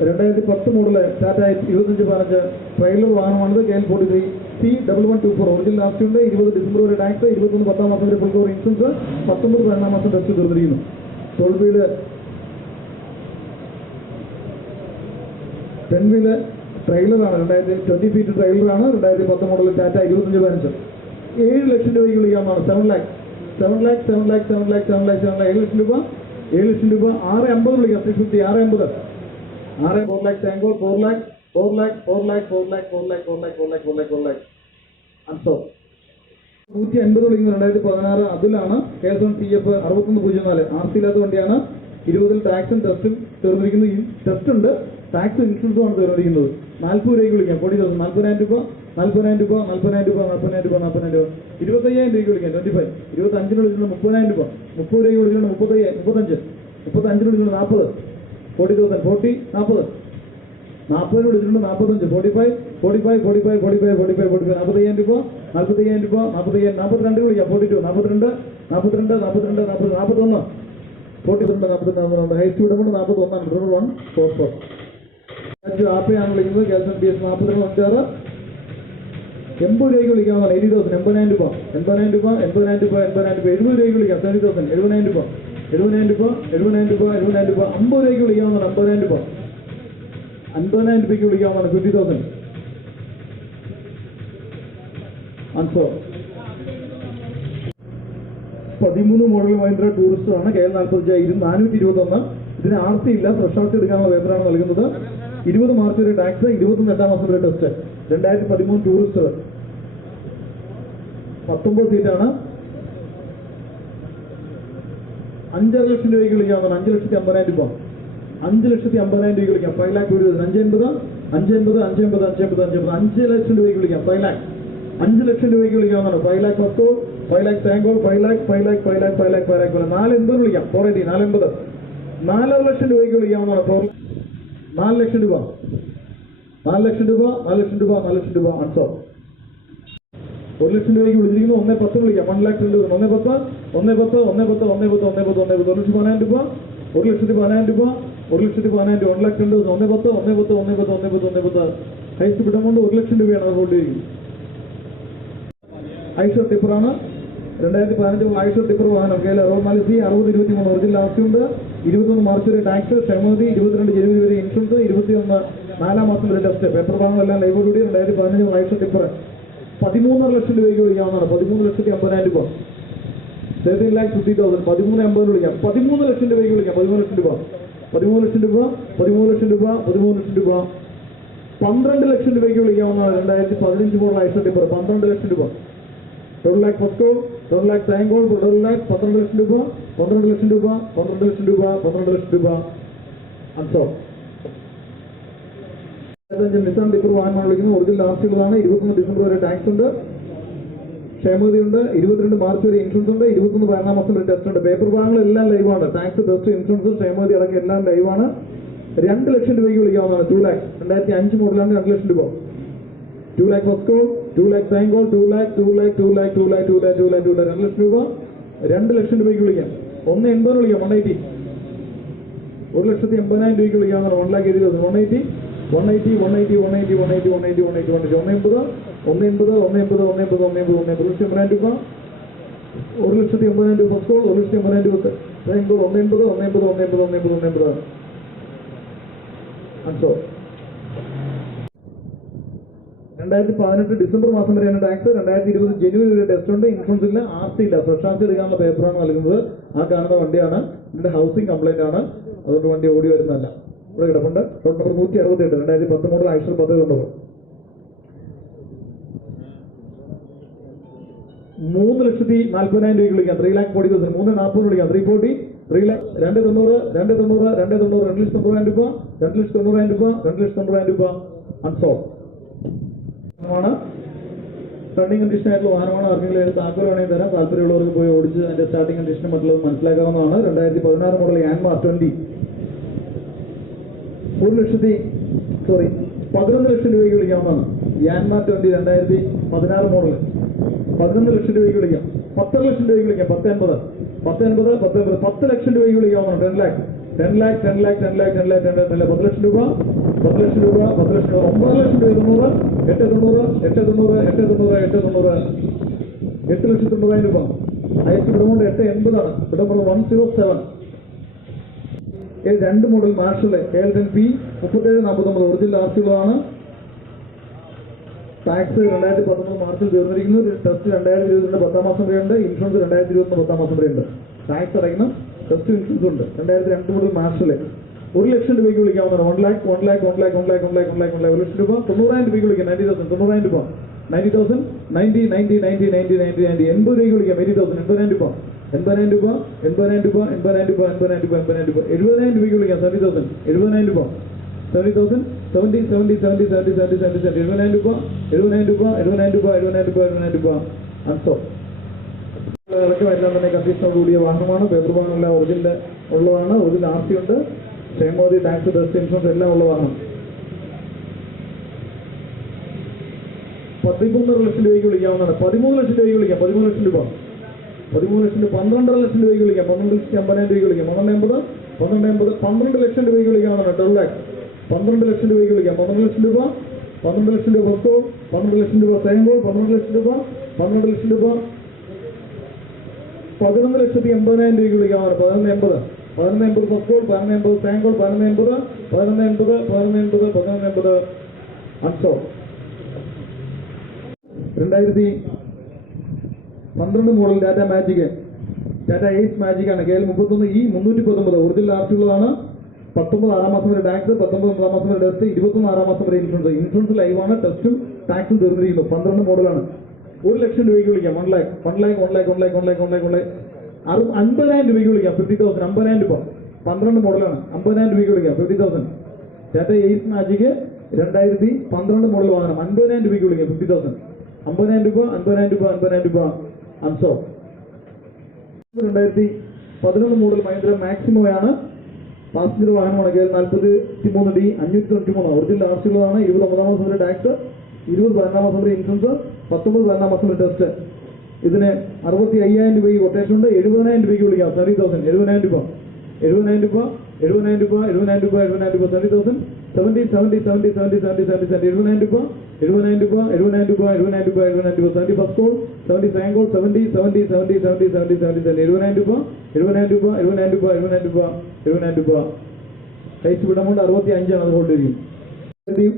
2010 model Tata 2515 trailer വാഹനമാണിത്. KL43 C1124 original last ഉണ്ട്. 20 December വരെ ടാക്സ്, 21 10 മാസം വരെ ഫുൾ കവർ ഇൻഷുറൻസ്, 19 14 മാസം ടെസ്റ്റ് തീർന്നിരിക്കുന്നു. ടോൾബിയില് 10 വീല് ട്രെയിലറാണ്. 2020 ഫീറ്റ് ട്രെയിലറാണ്. 2010 മോഡൽ ടാറ്റ 2515 7 ലക്ഷം രൂപയ്ക്ക് വിളിക്കാവുന്നതാണ്. 7 lakh 7 ലക്ഷം രൂപ 7 ലക്ഷം രൂപ 650 വിളിക്കാം. 650 650 4 lakh ടാങ്കോ 4 lakh അൻസോ 150 വിളിക്കുന്നത് 2016 അതിലാണ്. KS1 TF 6104 RC ഇല്ലാത്ത വണ്ടിയാണ്. 20 ടാക്സും ടെസ്റ്റും തീർന്നിരിക്കുന്നു. ടെസ്റ്റ് ഉണ്ട്, ടാക്സ് ഇൻഷുറൻസും ആണ് തീർന്നിരിക്കുന്നത്. 40 രൂപയ്ക്ക് വിളിക്കാം. 40,000 40,000 രൂപ 25,000 രൂപ 25,000 രൂപയ്ക്ക് വിളിക്കാം. 25 25 വിളിക്കുന്നത് 30,000 രൂപ 30 രൂപയ്ക്ക് വിളിക്കുന്നത് 35 35 വിളിക്കുന്നത് 40 40,000 40 40 40 വിളിച്ചിട്ടുണ്ട് 45 45 45 45 45 45 45 45,000 രൂപ 45,000 രൂപ 45,000 42 വിളിക്കാം. 42 42 42 42 40 41 42 42 ഹൈ സ്പീഡ് 41 1 4 ആപ്പയാണ് വിളിക്കുന്നത്. KS1 PS 42 56 80 രൂപയ്ക്ക് വിളിക്കാവുന്നതാണ്. 80,000 80,000 രൂപ 80,000 രൂപ 80,000 രൂപ 80,000 രൂപ 70 രൂപയ്ക്ക് വിളിക്കാം. 70,000 70,000 രൂപ 70,000 രൂപ 70,000 രൂപ 70,000 രൂപ 50 രൂപയ്ക്ക് വിളിക്കാവുന്നതാണ്. 50,000 രൂപ 50,000 രൂപയ്ക്ക് വിളിക്കാവുന്നതാണ്. 50,000 അൻസോ 13 മോഡൽ മഹീന്ദ്ര ടൂറിസ്റ്റ് ആണ്. KL40 421. ഇതിന് RC ഇല്ല, ഫ്രഷ് RC എടുക്കാനുള്ള പേപ്പറാണ് നൽകുന്നത്. 20 മാർച്ച് വരെ ടാക്സ്, 21 8 മാസം വരെ ടെസ്റ്റ്. 2013 ടൂറിസ്റ്റ് 19 സീറ്റാണ്. 5 ലക്ഷം രൂപയ്ക്ക് വിളിക്കാവുന്നതാണ്. 5,50,000 രൂപ 5,50,000 രൂപയ്ക്ക് വിളിക്കാം. 5 lakh 550 550 550 550 5 ലക്ഷം രൂപയ്ക്ക് വിളിക്കാം. 5 lakh 5 ലക്ഷം രൂപയ്ക്ക് വിളിക്കാവുന്നതാണ്. 5 lakh പത്തോ 5 lakh tango 5 lakh 5 lakh 5 lakh 5 lakh 5 lakh 480 വിളിക്കാം. 480 480 4 ലക്ഷം രൂപയ്ക്ക് വിളിക്കാവുന്നതാണ്. 4 ലക്ഷം രൂപ 4 ലക്ഷം രൂപ 4 ലക്ഷം രൂപ 4 ലക്ഷം രൂപ അൻസോ 1 ലക്ഷം രൂപയ്ക്ക് വിളിച്ചിരിക്കുന്നു. 110 വിളിക്കാം. 1 lakh 110 110 110 110 110 110 1,10,000 രൂപ 1,10,000 രൂപ 1,10,000 1 lakh 110 110 110 110 ഹൈസ്റ്റ് ബിഡ് എമൗണ്ട് 1 ലക്ഷം രൂപയാണ് അത് കൊണ്ടിരിക്കുന്നത്. ഐഷർ ടിപ്പറാണ്. 2015 ഐഷർ ടിപ്പർ വാഹനം. KL64 C 6023 ഒറിജിനൽ ലാസ്റ്റ് ഉണ്ട്. 21 മാർച്ച് വരെ ടാക്സ്, ക്ഷമതി 22 ജനുവരി വരെ ഇൻഷുറൻസ്, 21 4 മാസം വരെ ടെസ്റ്റ്. പേപ്പർ ഭാഗങ്ങളെല്ലാം ലൈവോടുകൂടി. 2015 ഐഷർ ടിപ്പർ 13 ലക്ഷം രൂപയ്ക്ക് വിളിക്കാവുന്നതാണ്. 13,50,000 രൂപ 13,50,000 13,50,000 വിളിക്കാം. 13 ലക്ഷം രൂപയ്ക്ക് വിളിക്കാം. 13 ലക്ഷം രൂപ 13 ലക്ഷം രൂപ 13 ലക്ഷം രൂപ 13 ലക്ഷം രൂപ 12 ലക്ഷം രൂപയ്ക്ക് വിളിക്കാവുന്നതാണ്. 2015 മോഡൽ ഐഷർ ടിപ്പർ 12 ലക്ഷം രൂപ 12 lakh ഫസ്റ്റോ 12 lakh ടാങ്കോ 12 lakh 12 ലക്ഷം രൂപ 12 ലക്ഷം രൂപ 12 ലക്ഷം രൂപ 12 ലക്ഷം രൂപ അൻസോ നിസാൻ ടിപ്പർ വാഹനമാണ് വിളിക്കുന്നത്. ഒറിജിനൽ ലാസ്റ്റ് ഉള്ളതാണ്. 21 ഡിസംബർ വരെ ടാക്സ് ഉണ്ട്, ക്ഷേമതി ഉണ്ട്. 22 മാർച്ച് വരെ ഇൻഷുറൻസ് ഉണ്ട്. 21 14 മാസം വരെ ടെസ്റ്റ് ഉണ്ട്. പേപ്പർ ഭാഗങ്ങളെല്ലാം ലൈവാണ്. ടാക്സ്, ടെസ്റ്റ്, ഇൻഷുറൻസ്, ക്ഷേമതി അടക്കം എല്ലാം ലൈവാണ്. 2 ലക്ഷം രൂപയ്ക്ക് വിളിക്കാവുന്നതാണ്. 2 lakh 2005 മോഡലാണ്. 2 ലക്ഷം രൂപ 2 lakh ഫസ്റ്റോ 2 lakh tango 2 lakh 2 lakh 2 lakh 2 lakh 2 lakh 2 lakh 2 lakh 2 ലക്ഷം രൂപ 2 ലക്ഷം രൂപയ്ക്ക് വിളിക്കാം. 180 വിളിക്കാം. 180 1,80,000 രൂപയ്ക്ക് വിളിക്കാവുന്നതാണ്. 1,80,000 180 180 180 180 180 180 180 180 180 180 180 180 1,80,000 രൂപ 1,80,000 രൂപ ഫസ്റ്റോ 1,80,000 രൂപ ടാങ്കോ 180 180 180 180 180 അൻസോ 2018 ഡിസംബർ മാസം വരെയാണ് ടാക്സ്. 2020 ജനുവരി വരെ ടെസ്റ്റ് ഉണ്ട്. ഇൻഷുറൻസ് ഇല്ല, RC ഇല്ല, ഫ്രഷ് RC എടുക്കാനുള്ള പേപ്പറാണ് നൽകുന്നത്. ആ കാണുന്ന വണ്ടിയാണ്. ഇതിന്റെ ഹൗസിംഗ് കംപ്ലൈന്റ് ആണ്, അതുകൊണ്ട് വണ്ടി ഓടി വരുന്നതല്ല. ഇവിടെ കിടപ്പുണ്ട്. റോഡ് നമ്പർ 168 2010 മോഡൽ ഐഷർ 10 കൊണ്ടുപോകും. 3,40,000 രൂപയ്ക്ക് വിളിക്കാം. 3,40,000 3,40,000 വിളിക്കാം. 340 3 lakh 290 290 290 2,90,000 രൂപ 2,90,000 രൂപ 2,90,000 രൂപ അൺസോൾഡ് ആണ്. സ്റ്റാർട്ടിംഗ് കണ്ടീഷൻ ആയിട്ടുള്ള വാഹനമാണ്. ആർക്കെങ്കിലും താക്കോൽ വേണമെങ്കിൽ തരാം. താല്പര്യമുള്ളവർക്ക് പോയി ഓടിച്ച് അതിന്റെ സ്റ്റാർട്ടിംഗ് കണ്ടീഷനും മറ്റുള്ളത് മനസ്സിലാക്കാവുന്നതാണ്. 2016 മോഡൽ യാൻമാർ 20 11 ലക്ഷം രൂപയ്ക്ക് വിളിക്കാവുന്നതാണ്. യാൻമാർ 20 2016 മോഡൽ 11 ലക്ഷം രൂപയ്ക്ക് വിളിക്കാം. 10 ലക്ഷം രൂപയ്ക്ക് വിളിക്കാം. 10 ലക്ഷം രൂപയ്ക്ക് വിളിക്കാവുന്നതാണ്. 10 lakh 10 lakh, 10 lakh, 10 lakh, 10 lakh, 10 lakh, 10 lakh, 10 ലക്ഷം രൂപ, 10 ലക്ഷം രൂപ, 10 ലക്ഷം രൂപ, 9 ലക്ഷം രൂപ 8 ലക്ഷത്തി 90,000 രൂപ. ഹയസ്റ്റ് വിടമുണ്ട് 880 ആണ്. വിടമുള്ള 107. രണ്ട് മോഡൽ മാർഷൽ KL10P 3749 ഒറിജിനൽ ആർസികളാണ്. ടാക്സ് 2019 മാർച്ചിൽ തീർന്നിരിക്കുന്നു. ടെസ്റ്റ് 2022 10 മാസം വരെയുണ്ട്. ഇൻഷുറൻസ് 2021 10 മാസം വരെയുണ്ട്. ടാക്സ് അടയ്ക്കണം. ടെസ്റ്റ് ഇൻഷുറൻസ് ഉണ്ട്. 2002 മുതൽ മാർച്ചിൽ 1 ലക്ഷം രൂപയ്ക്ക് വിളിക്കാവുന്നതാണ്. 1 lakh, 1 lakh, 1 lakh, 1 lakh, 1 lakh, 1 lakh, 1 lakh, 1 ലക്ഷം രൂപ. 90,000 രൂപയ്ക്ക് വിളിക്കാം. 90,000, 90,000 രൂപ. 90,000, 90, 90, 90, 90, 90, 90, 80 രൂപയ്ക്ക് വിളിക്കാം. 80,000, 80,000 രൂപ. 80,000 രൂപ, 80,000 രൂപ, 80,000 രൂപ, 80,000 രൂപ, 80,000 രൂപ. 70,000 രൂപയ്ക്ക് വിളിക്കാം. 70,000, 70,000 രൂപ. 70,000, 70, 70, 70, 70, 70, 70, 70,000 രൂപ, 70,000 രൂപ, 70,000 രൂപ, 70,000 രൂപ, 70,000 രൂപ. അൻസോ ഇറക്കമെല്ലാം തന്നെ കണ്ടീഷനോട് കൂടിയ വാഹനമാണ്. പേപ്പർ വാഹനമെല്ലാം ഒറിജിനൽ ഉള്ളതാണ്. ഒറിജിനൽ ആർസി ഉണ്ട്. ക്ഷേമോദി, ടാക്സ്, ടെസ്റ്റ്, ഇൻഷുറൻസ് എല്ലാം ഉള്ള വാഹനം. 13 ലക്ഷം രൂപയ്ക്ക് വിളിക്കാവുന്നതാണ്. 13 ലക്ഷം രൂപയ്ക്ക് വിളിക്കാം. 13 ലക്ഷം രൂപ, 13 ലക്ഷം രൂപ, 12 ലക്ഷം രൂപയ്ക്ക് വിളിക്കാം. 12,50,000 രൂപയ്ക്ക് വിളിക്കാം. 12,80, 12,80, 12 ലക്ഷം രൂപയ്ക്ക് വിളിക്കാവുന്നതാണ്. 12 lakh, 12 ലക്ഷം രൂപയ്ക്ക് വിളിക്കാം. 12 ലക്ഷം രൂപ, 12 ലക്ഷം രൂപ ഫസ്റ്റോൾ, 12 ലക്ഷം രൂപ സെക്കൻഡ്, 12 ലക്ഷം രൂപ, 12 ലക്ഷം രൂപ, 11,80,000 രൂപയ്ക്ക് വിളിക്കാവുന്നതാണ്. 11,80, 11,80 ഫസ്റ്റോൾ, 11,80 second, 11,80, 11,80, 11,80, 11,80 അൺസോൾ. 2012 model Tata magic, Tata ace magic ആണ്. KL31E 319 original ആർസികളാണ്. 19 6 മാസം വരെ ടാക്സ്, 19 9 മാസം വരെ ടെസ്റ്റ്, 21 6 മാസം വരെ ഇൻഷുറൻസ്. ഇൻഷുറൻസ് ലൈവാണ്. ടെസ്റ്റും ടാക്സും തീർന്നിരിക്കുന്നു. 12 മോഡലാണ്. 1 ലക്ഷം രൂപയ്ക്ക് വിളിക്കാം. 1 lakh, 1 lakh, 1 lakh, 1 lakh, 1 lakh, 1 lakh, 1 lakh, 50,000 രൂപയ്ക്ക് വിളിക്കാം. 50,000, 50,000 രൂപ. 12 മോഡലാണ്. 50,000 രൂപയ്ക്ക് വിളിക്കാം. 50,000. ടാറ്റ എയ്സ് മാജിക് 2012 മോഡൽ വാഹനം. 50,000 രൂപയ്ക്ക് വിളിക്കാം. 50,000, 50,000 രൂപ, 50,000 രൂപ, 50,000 രൂപ അൻസോ. 2011 മോഡൽ മഹീന്ദ്ര മാക്സിമോയാണ്. പാസഞ്ചർ വാഹനമാണ്. KL43D 593 original ആർസികളാണ്. 29 മാസം വരെ ടാക്സ്, 20 14 മാസം വരെ ഇൻഷുറൻസ്, 19 14 മാസം വരെ ടെസ്റ്റ്. ഇതിന് 65,000 രൂപയ്ക്ക് കൊട്ടേഷൻ ഉണ്ട്. 70,000 രൂപയ്ക്ക് വിളിക്കാം. 70,000, 70,000 രൂപ, 70,000 രൂപ, 70,000 രൂപ, 70,000 രൂപ, 70,000 രൂപ, 70,000, 70, 70, 70, 70, 70, 70, 70,000 രൂപ, 70,000 രൂപ, 70,000 രൂപ, 70,000 രൂപ, 70,000 രൂപ, 70 ഫസ്റ്റ് കോൾ, 70 സെക്കൻഡ് കോൾ, 70, 70, 70, 70, 70, 70, 70,000 രൂപ, 70,000 രൂപ, 70,000 രൂപ, 70,000 രൂപ, 70,000 രൂപ. ഹൈറ്റ് വിടമുണ്ട് 65 ആണ്. അത് ഹോൾഡ് ചെയ്യും.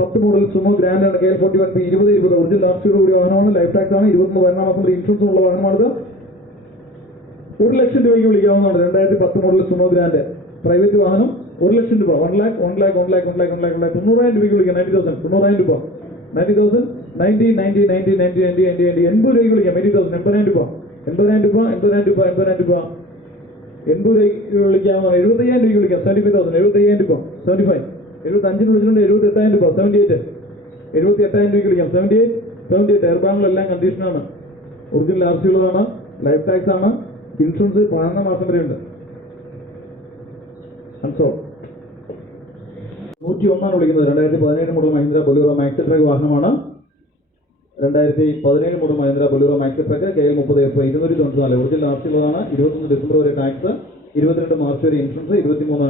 10 മോഡൽ സുമോ ഗ്രാൻഡ് ആണ്. KL41P 2020 ഒറിജിനൽ ആർസിയോട് കൂടിയ വാഹനമാണ്. ലൈഫ് ടാക്സ് ആണ്. 23 14 മാസം വരെ ഇൻഷുറൻസ് ഉള്ള വാഹനമാണിത്. 1 ലക്ഷം രൂപയ്ക്ക് വിളിക്കാവുന്നതാണ്. 2010 മോഡൽ സുമോ ഗ്രാൻഡ് പ്രൈവറ്റ് വാഹനം. 1 ലക്ഷം രൂപ, 1 lakh, 1 lakh, 1 lakh, 1 lakh, 1 lakh, 1 lakh, 90,000 രൂപയ്ക്ക് വിളിക്കാം. 90,000, 90,000 രൂപ, 90,000, 90, 90, 90, 90, 90, 90, 80 രൂപയ്ക്ക് വിളിക്കാം. 80,000, 80,000 രൂപ, 80,000 രൂപ, 80,000 രൂപ, 80,000 രൂപ, 80 രൂപയ്ക്ക് വിളിക്കാവുന്ന. 75,000 രൂപയ്ക്ക് വിളിക്കാം. 75,000, 75,000 രൂപ, 75, 75 വിളിച്ചിട്ടുണ്ട്. 78,000 രൂപ, 78, 78,000 രൂപയ്ക്ക് വിളിക്കാം. 78, 78 എയർ ബാഗുകളെല്ലാം കണ്ടീഷനാണ്. ഒറിജിനൽ ആർസികളാണ്. ലൈഫ് ടാക്സ് ആണ്. ഇൻഷുറൻസ് 14 മാസം വരെ ഉണ്ട്. അൻസോ 101 വിളിക്കുന്നത്. 2017 model Mahindra Bolero Maxi truck വാഹനമാണ്. 2017 model Mahindra Bolero Maxi truck KL30F 294 original ആർസികളാണ്. 21 ഡിസംബർ വരെ ടാക്സ്, 22 മാർച്ച് വരെ ഇൻഷുറൻസ്, 23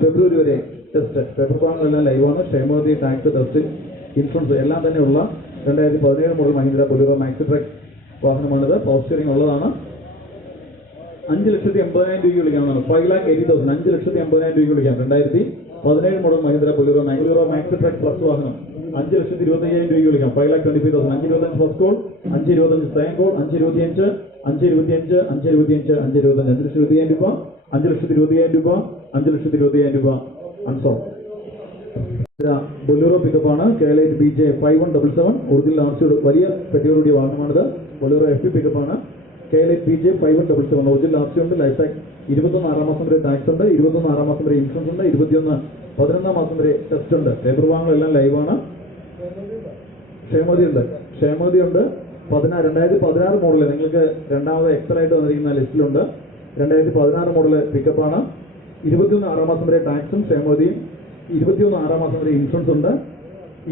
ഫെബ്രുവരി വരെ ടെസ്റ്റ്. പേപ്പർ വാഹനങ്ങളെല്ലാം ലൈവാണ്. ക്ഷേമോദി, ടാക്സ്, ടെസ്റ്റ്, ഇൻഷുറൻസ് എല്ലാം തന്നെയുള്ള 2017 model Mahindra Bolero Maxi truck വാഹനമാണിത്. പവർ സ്റ്റിയറിംഗ് ഉള്ളതാണ്. 5,80,000 രൂപയ്ക്ക് വിളിക്കാവുന്നതാണ്. 5,80,000, 5,80,000 രൂപയ്ക്ക് വിളിക്കാം. 2017 model Mahindra Bolero Maxi truck plus വാഹനം. 5,25,000 രൂപയ്ക്ക് വിളിക്കാം. 5,25,000, 5,25 ഫസ്റ്റ് കോൾ, 5,25 സെക്കൻഡ് കോൾ, 5,25, 5,25, 5,25, 5,25, 5,20,000 രൂപ, 5,20,000 രൂപ, 5,20,000 രൂപ അൻസോ. ബൊലേറോ പിക്കപ്പാണ്. KL8BJ 5177 ഒറിജിനൽ ആർസിയോട് വലിയ പെട്ടിയോടുകൂടിയ വാഹനമാണിത്. ബൊലേറോ FP പിക്കപ്പാണ്. KL8BJ 5177 ഒറിജിനൽ ആർസി ഉണ്ട്. ലൈഫ് ടാക്സ് 21 6 മാസം വരെ ടാക്സ് ഉണ്ട്. 21 6 മാസം വരെ ഇൻഷുറൻസ് ഉണ്ട്. 21 11 മാസം വരെ ടെസ്റ്റ് ഉണ്ട്. പേപ്പർ വാഹനങ്ങളെല്ലാം ലൈവാണ്. ക്ഷേമോദി ഉണ്ട്. ക്ഷേമോദി ഉണ്ട്. 2016 മോഡല് നിങ്ങൾക്ക് രണ്ടാമത് എക്സ്ട്രാ ആയിട്ട് വന്നിരിക്കുന്ന ലിസ്റ്റിലുണ്ട്. 2016 മോഡല് പിക്കപ്പാണ്. 21 6 മാസം വരെ ടാക്സും ക്ഷേമോദിയും, 21 6 മാസം വരെ ഇൻഷുറൻസ് ഉണ്ട്.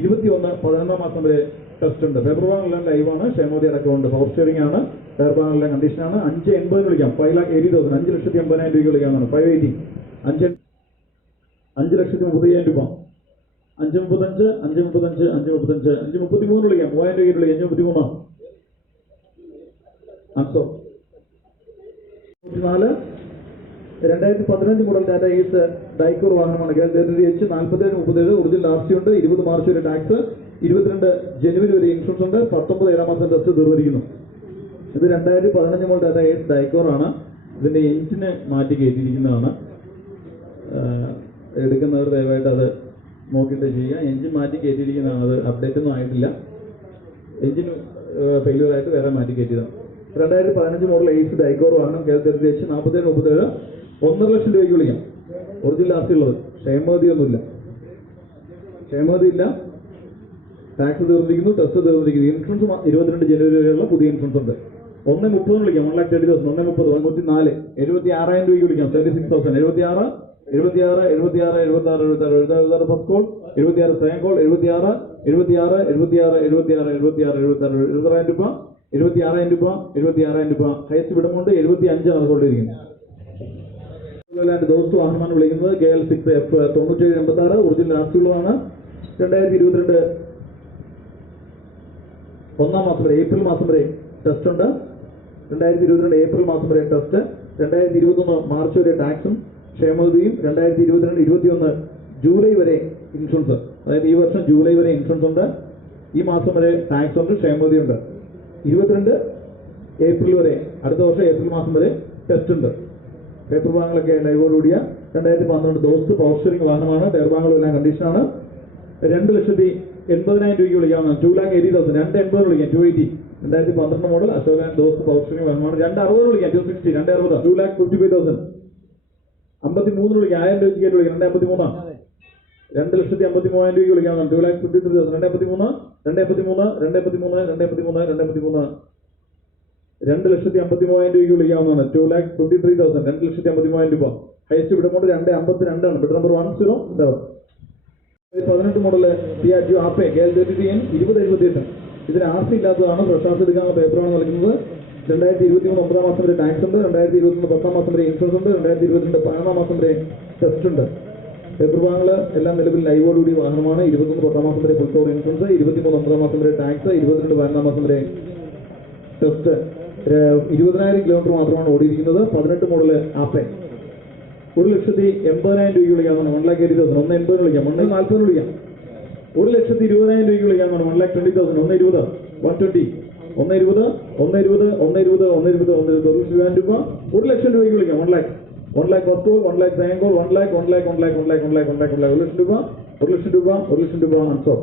21 11 മാസം വരെ ടെസ്റ്റ് ഉണ്ട്. പേപ്പർ വാഹനമെല്ലാം ലൈവാണ്. ക്ഷേമോദി അടക്കമുണ്ട്. പവർ സ്റ്റിയറിംഗ് ആണ്. ടയർ ബാഗെല്ലാം കണ്ടീഷനാണ്. 5,80,000 വിളിക്കാം. 5,80,000, 5,80,000 രൂപയ്ക്ക് വിളിക്കാവുന്നതാണ്. 580, 5 5,35,000 രൂപ. 535, 535, 535, 533 വിളിക്കാം. 3,000 രൂപ വിളിക്കാം. 533. Akzo 4 2015 model Tata is Dicor വാഹനമാണ്. H 4737 ഒറിജിനൽ RC ഉണ്ട്. 20 മാർച്ച് വരെ ടാക്സ്, 22 ജനുവരി വരെ ഇൻഷുറൻസ് ഉണ്ട്. 19 ഏഴാം മാസം ടെസ്റ്റ് തീർന്നിരിക്കുന്നു. ഇത് 2015 മോഡൽ ടാറ്റ ഈസ് ഡൈക്കോർ ആണ്. ഇതിന്റെ എഞ്ചിന് മാറ്റി കയറ്റിയിരിക്കുന്നതാണ്. എടുക്കുന്നവർ ദയവായിട്ട് അത് നോക്കിയിട്ട് ചെയ്യുക. എഞ്ചിൻ മാറ്റി കയറ്റിയിരിക്കുന്നതാണ്. അത് അപ്ഡേറ്റ് ഒന്നും ആയിട്ടില്ല. എഞ്ചിൻ ഫെയിലിയർ ആയിട്ട് വേറെ മാറ്റി കയറ്റിയതാണ്. 2015 മോഡൽ എയ്സ് ഡൈക്കോർ വാഹനം. H 4737 1.5 ലക്ഷം രൂപയ്ക്ക് വിളിക്കാം. ഒറിജിനൽ RC ഉള്ളത്. ക്ഷേമതിയൊന്നുമില്ല. ക്ഷേമതി ഇല്ല. ടാക്സ് തീർന്നിരിക്കുന്നു. ടെസ്റ്റ് തീർന്നിരിക്കുന്നു. ഇൻഷുറൻസ് 22 ജനുവരി വരെയുള്ള പുതിയ ഇൻഷുറൻസ് ഉണ്ട്. 1.30 വിളിക്കാം. 1,30,000. 1.30, 1.4 76,000 രൂപയ്ക്ക് വിളിക്കാം. 36,000. 76, 76, 76, 76, 76, 76 ഫസ്റ്റ് കോൾ, 76 സെക്കൻഡ് കോൾ, 76, 76, 76, 76, 76, 76, 76,000 രൂപ, 76,000 രൂപ, 76,000 രൂപ. ഹയസ്റ്റ് വിടമുണ്ട്. 75 നടന്നുകൊണ്ടിരിക്കുന്നത്. ദോസ്ത് വാഹനമാണ് വിളിക്കുന്നത്. KL6F 9786 ഒറിജിനൽ RC ഉള്ളതാണ്. 2022 1 മാസം വരെ, ഏപ്രിൽ മാസം വരെ ടെസ്റ്റ് ഉണ്ട്. 2022 ഏപ്രിൽ മാസം വരെ ടെസ്റ്റ്, 2021 മാർച്ച് വരെ ടാക്സും ക്ഷേമതിയും, 2022 21 ജൂലൈ വരെ ഇൻഷുറൻസ്. അതായത് ഈ വർഷം ജൂലൈ വരെ ഇൻഷുറൻസ് ഉണ്ട്. ഈ മാസം വരെ ടാക്സ് ഉണ്ട്, ക്ഷേമതി ഉണ്ട്. 22 ഏപ്രിൽ വരെ, അടുത്ത വർഷം ഏപ്രിൽ മാസം വരെ ടെസ്റ്റ് ഉണ്ട്. പേപ്പർ ബാങ്കുകളൊക്കെ ലൈവോടുകൂടിയ 2012 ദോസ്ത് പവർ സ്റ്റിയറിംഗ് വാഹനമാണ്. ടയർ ബാങ്കുകളും എല്ലാം കണ്ടീഷനാണ്. 2,80,000 രൂപയ്ക്ക് വിളിക്കാവുന്ന 2,80,000, 280 വിളിക്കാം. 280 2012 മോഡൽ അശോക് ദോസ്ത് പവർ സ്റ്റിയറിംഗ് വാഹനമാണ്. 260 വിളിക്കാം. 260, 260, 2,55,000. 53 വിളിക്കാം. 1,000 രൂപയ്ക്ക് വിളിക്കാം. 253, 2,53,000 രൂപയ്ക്ക് വിളിക്കാവുന്ന 2,53,000. 253, 253, 253, 253, 253, 2,53,000 രൂപയ്ക്ക് വിളിക്കാവുന്നതാണ്. 2,53,000, 2,53,000 രൂപ. ഹൈസ്റ്റ് വിടമോട് 252 ആണ്. Bid number 107. 18 model Piaggio Ape KL33N 2078. ഇതിന് RC ഇല്ലാത്തതാണ്. ഫ്രഷ് എടുക്കാനുള്ള പേപ്പറാണ് നൽകുന്നത്. 2023 9 മാസം വരെ ടാക്സ് ഉണ്ട്. 2021 10 മാസം വരെ ഇൻഷുറൻസ് ഉണ്ട്. 2022 11 മാസം വരെ ടെസ്റ്റ് ഉണ്ട്. പേപ്പർ ബാങ്കുകൾ എല്ലാം നിലവിൽ ലൈവോടുകൂടി വാഹനമാണ്. 21 10 മാസം വരെ ഫുൾ കവർ ഇൻഷുറൻസ്, 23 9 മാസം വരെ ടാക്സ്, 22 11 മാസം വരെ ടെസ്റ്റ്. 20,000 കിലോമീറ്റർ മാത്രമാണ് ഓടിയിരിക്കുന്നത്. 18 മോഡല് ആപ്പെ 1,80,000 രൂപയ്ക്ക് വിളിക്കാവുന്നതാണ്. 1,80,000, 180 വിളിക്കാം. 140 വിളിക്കാം. 1,20,000 രൂപയ്ക്ക് വിളിക്കാവുന്നതാണ്. 1,20,000, 120, 120, 120, 120, 120, 120, 1,20,000 രൂപ. 1,00,000 രൂപയ്ക്ക് വിളിക്കാം. 1 lakh, 1 lakh first call, 1 lakh second call, 1 lakh, 1 lakh, 1 lakh, 1 lakh, 1 lakh, 1 lakh, 1 lakh, 1 ലക്ഷം രൂപ, 1 ലക്ഷം രൂപ, 1 ലക്ഷം രൂപ.